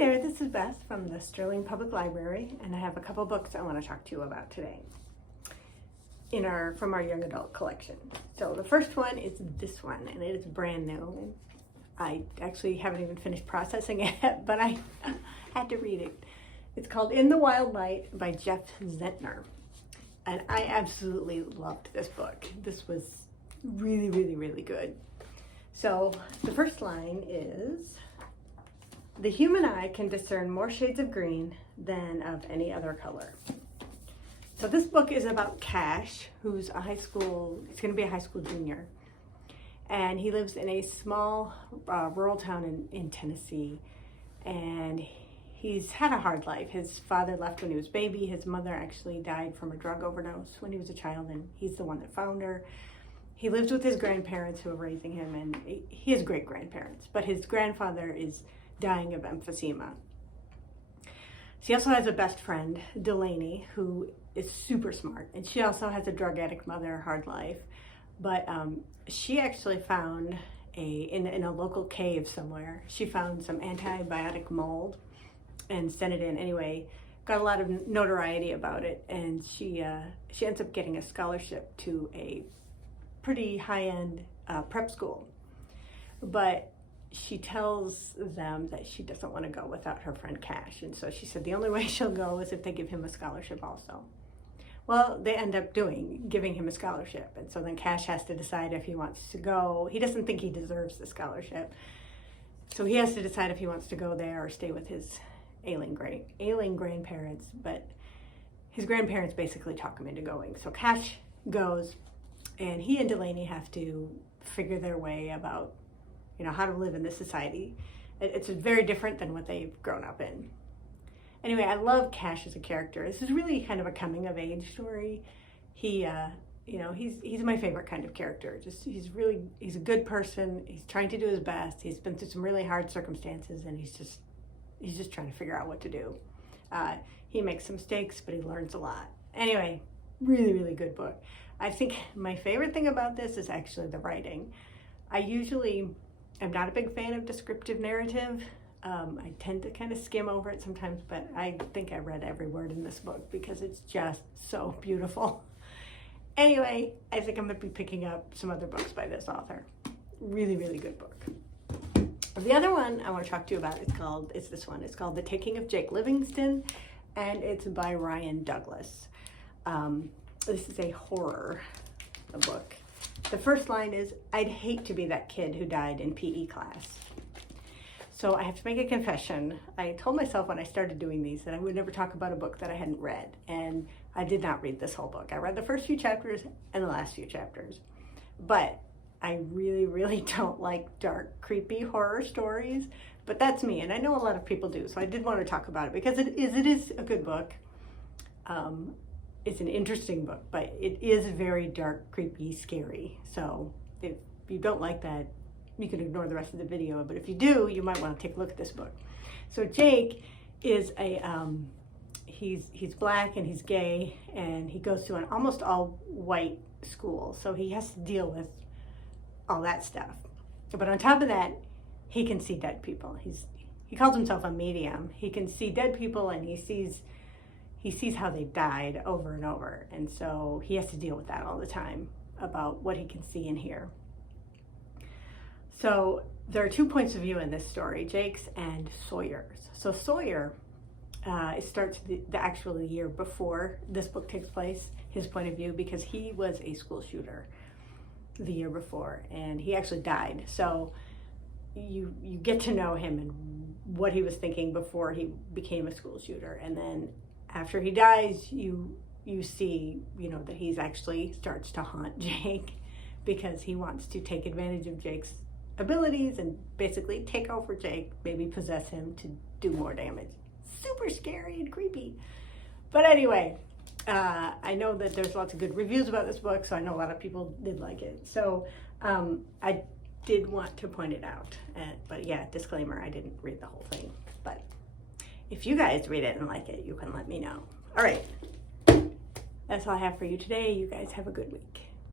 there, this is Beth from the Sterling Public Library, and I have a couple books I want to talk to you about today from our young adult collection. So the first one is this one, and it is brand new. And I actually haven't even finished processing it yet, but I had to read it. It's called In the Wild Light by Jeff Zentner, and I absolutely loved this book. This was really, really, really good. So the first line is, "The human eye can discern more shades of green than of any other color." So this book is about Cash, who's he's going to be a high school junior. And he lives in a small rural town in Tennessee. And he's had a hard life. His father left when he was a baby. His mother actually died from a drug overdose when he was a child, and he's the one that found her. He lives with his grandparents who are raising him, and he has great grandparents, but his grandfather is dying of emphysema. So he also has a best friend, Delaney, who is super smart, and she also has a drug addict mother, hard life. But she actually found in a local cave somewhere, she found some antibiotic mold and sent it in. Anyway, got a lot of notoriety about it, and she ends up getting a scholarship to a pretty high-end prep school. But she tells them that she doesn't want to go without her friend Cash. And so she said the only way she'll go is if they give him a scholarship also. Well, they end up giving him a scholarship. And so then Cash has to decide if he wants to go. He doesn't think he deserves the scholarship. So he has to decide if he wants to go there or stay with his ailing grandparents. But his grandparents basically talk him into going. So Cash goes, and he and Delaney have to figure their way about how to live in this society. It's very different than what they've grown up in. Anyway, I love Cash as a character. This is really kind of a coming of age story. He's my favorite kind of character. He's a good person. He's trying to do his best. He's been through some really hard circumstances, and he's just trying to figure out what to do. He makes some mistakes, but he learns a lot. Anyway, really, really good book. I think my favorite thing about this is actually the writing. I'm not a big fan of descriptive narrative. I tend to kind of skim over it sometimes, but I think I read every word in this book because it's just so beautiful. Anyway, I think I'm going to be picking up some other books by this author. Really, really good book. The other one I want to talk to you about is this one. It's called The Taking of Jake Livingston, and it's by Ryan Douglas. This is a horror book. The first line is, "I'd hate to be that kid who died in PE class." So I have to make a confession. I told myself when I started doing these that I would never talk about a book that I hadn't read. And I did not read this whole book. I read the first few chapters and the last few chapters. But I really, really don't like dark, creepy horror stories. But that's me, and I know a lot of people do. So I did want to talk about it because it is a good book. It's an interesting book, but it is very dark, creepy, scary. So if you don't like that, you can ignore the rest of the video. But if you do, you might want to take a look at this book. So Jake is he's black and he's gay, and he goes to an almost all white school. So he has to deal with all that stuff. But on top of that, he can see dead people. He calls himself a medium. He can see dead people, and he sees how they died over and over. And so he has to deal with that all the time about what he can see and hear. So there are two points of view in this story, Jake's and Sawyer's. So Sawyer, it starts the actual year before this book takes place, his point of view, because he was a school shooter the year before, and he actually died. So you get to know him and what he was thinking before he became a school shooter. And then after he dies, you see, that he's actually starts to haunt Jake because he wants to take advantage of Jake's abilities and basically take over Jake, maybe possess him to do more damage. Super scary and creepy. But anyway, I know that there's lots of good reviews about this book, so I know a lot of people did like it. So I did want to point it out. But yeah, disclaimer, I didn't read the whole thing. But if you guys read it and like it, you can let me know. All right. That's all I have for you today. You guys have a good week.